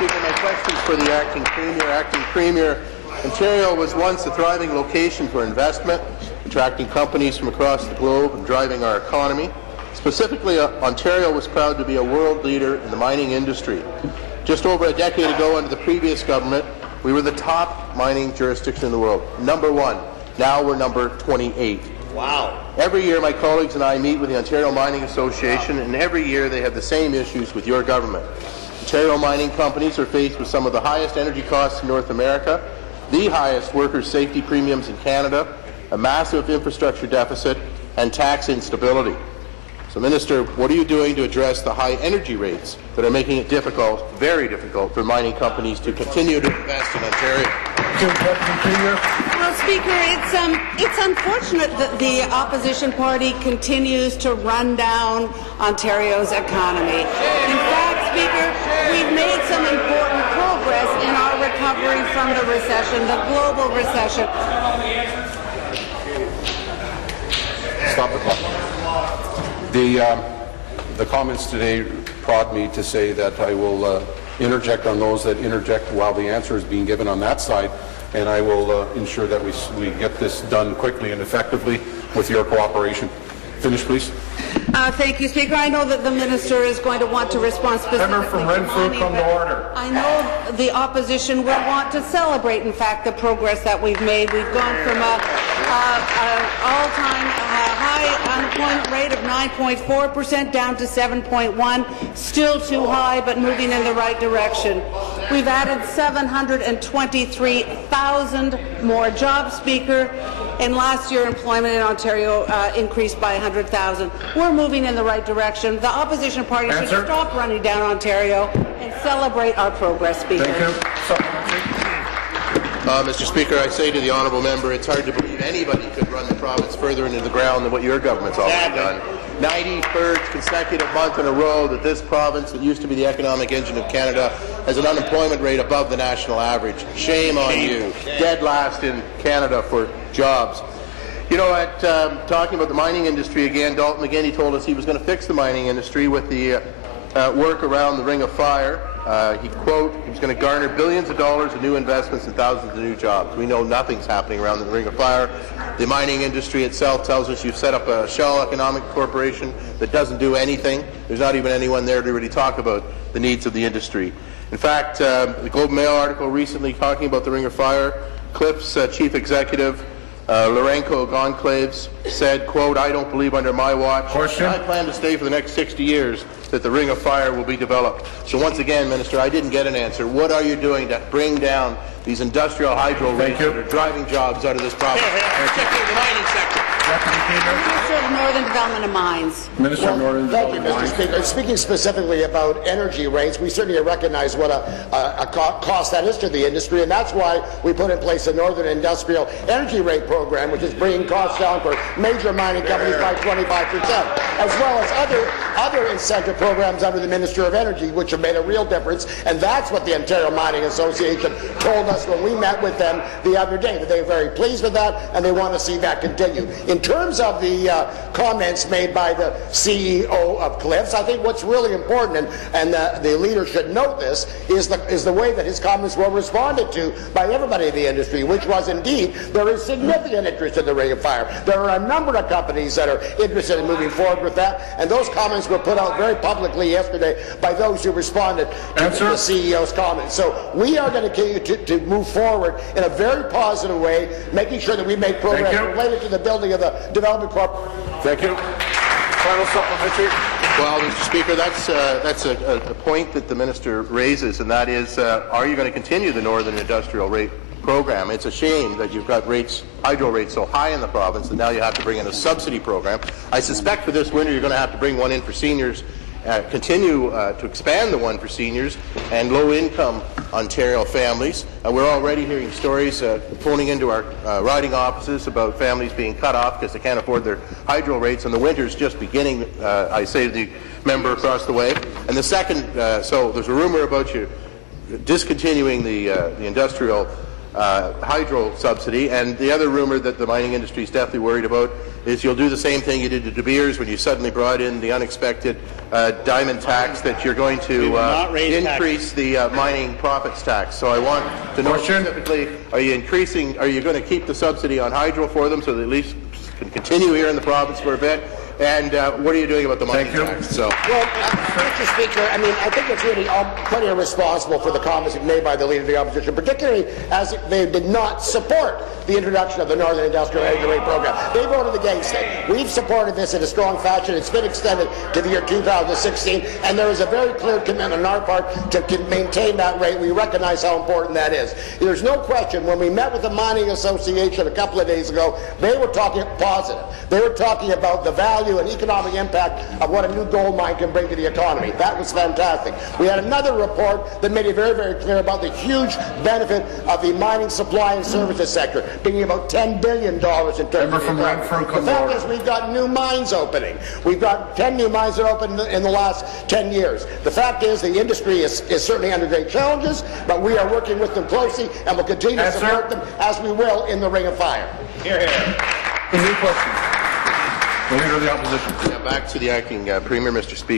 Speaker, my question is for the Acting Premier. Acting Premier, Ontario was once a thriving location for investment, attracting companies from across the globe and driving our economy. Specifically, Ontario was proud to be a world leader in the mining industry. Just over a decade ago, under the previous government, we were the top mining jurisdiction in the world, #1. Now we're number 28. Wow. Every year, my colleagues and I meet with the Ontario Mining Association, and every year they have the same issues with your government. Ontario mining companies are faced with some of the highest energy costs in North America, the highest workers' safety premiums in Canada, a massive infrastructure deficit, and tax instability. So, Minister, what are you doing to address the high energy rates that are making it difficult, very difficult, for mining companies to continue to invest in Ontario? Well, Speaker, it's unfortunate that the opposition party continues to run down Ontario's economy. In fact, Speaker, we've made some important progress in our recovery from the recession, the global recession. Stop the clock. The comments today prod me to say that I will interject on those that interject while the answer is being given on that side, and I will ensure that we get this done quickly and effectively with your cooperation. Finish, please. Thank you, Speaker. I know that the Minister is going to want to respond specifically. Member from Renfrew, come to order. I know the opposition will want to celebrate, in fact, the progress that we've made. We've gone from an all-time high unemployment rate of 9.4% down to 7.1%. Still too high, but moving in the right direction. We've added 723,000 more jobs, Speaker, and last year employment in Ontario increased by 100,000. We're moving in the right direction. The opposition party should stop running down Ontario and celebrate our progress, Speaker. Thank you. Mr. Speaker, I say to the honourable member, it's hard to believe anybody could run the province further into the ground than what your government's already done. 93rd consecutive month in a row that this province, that used to be the economic engine of Canada, has an unemployment rate above the national average. Shame on you. Dead last in Canada for jobs. You know, talking about the mining industry again, Dalton McGuinty told us he was going to fix the mining industry with the work around the Ring of Fire. He was going to garner billions of dollars of new investments and thousands of new jobs. We know nothing's happening around the Ring of Fire. The mining industry itself tells us you've set up a shell economic corporation that doesn't do anything. There's not even anyone there to really talk about the needs of the industry. In fact, the Globe and Mail article recently talking about the Ring of Fire, Cliff's chief executive, Lourenco Goncalves, said, quote, "I don't believe under my watch, and I plan to stay for the next 60 years, that the Ring of Fire will be developed." So once again, Minister, I didn't get an answer. What are you doing to bring down these industrial hydro rates that are driving jobs out of this province, particularly the mining sector? Minister of Northern Development and Mines. Minister of Northern Thank you, Development. Mr. Speaker. Speaking specifically about energy rates, we certainly recognize what a cost that is to the industry, and that's why we put in place the Northern Industrial Energy Rate Program, which is bringing costs down for major mining companies by 25%, as well as other incentive programs under the Minister of Energy, which have made a real difference. And that's what the Ontario Mining Association told us when we met with them the other day, that they're very pleased with that and they want to see that continue. In terms of the comments made by the CEO of Cliffs, I think what's really important, and the leader should note this, is the way that his comments were responded to by everybody in the industry, which was indeed there is significant interest in the Ring of Fire. There are a number of companies that are interested in moving forward with that, and those comments were put out very publicly yesterday by those who responded to the CEO's comments. So we are going to continue to move forward in a very positive way, making sure that we make progress related to the building of the Development Corporation. Thank you. Final supplementary. Well, Mr. Speaker, that's a point that the minister raises, and that is, are you going to continue the Northern Industrial Rate Program? It's a shame that you've got hydro rates so high in the province, and now you have to bring in a subsidy program. I suspect for this winter you're going to have to bring one in for seniors, continue to expand the one for seniors and low-income Ontario families. We're already hearing stories phoning into our riding offices about families being cut off because they can't afford their hydro rates, and the winter's just beginning, I say to the member across the way. And the second, so there's a rumor about you discontinuing the industrial hydro subsidy. And the other rumor that the mining industry is definitely worried about is you'll do the same thing you did to De Beers when you suddenly brought in the unexpected diamond tax, that you're going to increase the mining profits tax. So I want to know specifically, are you going to keep the subsidy on hydro for them so that at least can continue here in the province for a bit? And what are you doing about the mining tax? So. Well, Mr. Speaker, I mean, I think it's really plenty irresponsible for the comments made by the Leader of the Opposition, particularly as they did not support the introduction of the Northern Industrial Energy Rate Program. They voted against it. We've supported this in a strong fashion. It's been extended to the year 2016, and there is a very clear commitment on our part to maintain that rate. We recognize how important that is. There's no question, when we met with the Mining Association a couple of days ago, they were talking positive. They were talking about the value and economic impact of what a new gold mine can bring to the economy. That was fantastic. We had another report that made it very, very clear about the huge benefit of the mining supply and services sector, being about $10 billion in terms of the economy. The fact is, we've got new mines opening. We've got 10 new mines that opened in the last 10 years. The fact is, the industry is certainly under great challenges, but we are working with them closely and will continue to support them as we will in the Ring of Fire. Here, here. Any questions? The Leader of the Opposition. Back to the acting Premier, Mr. Speaker.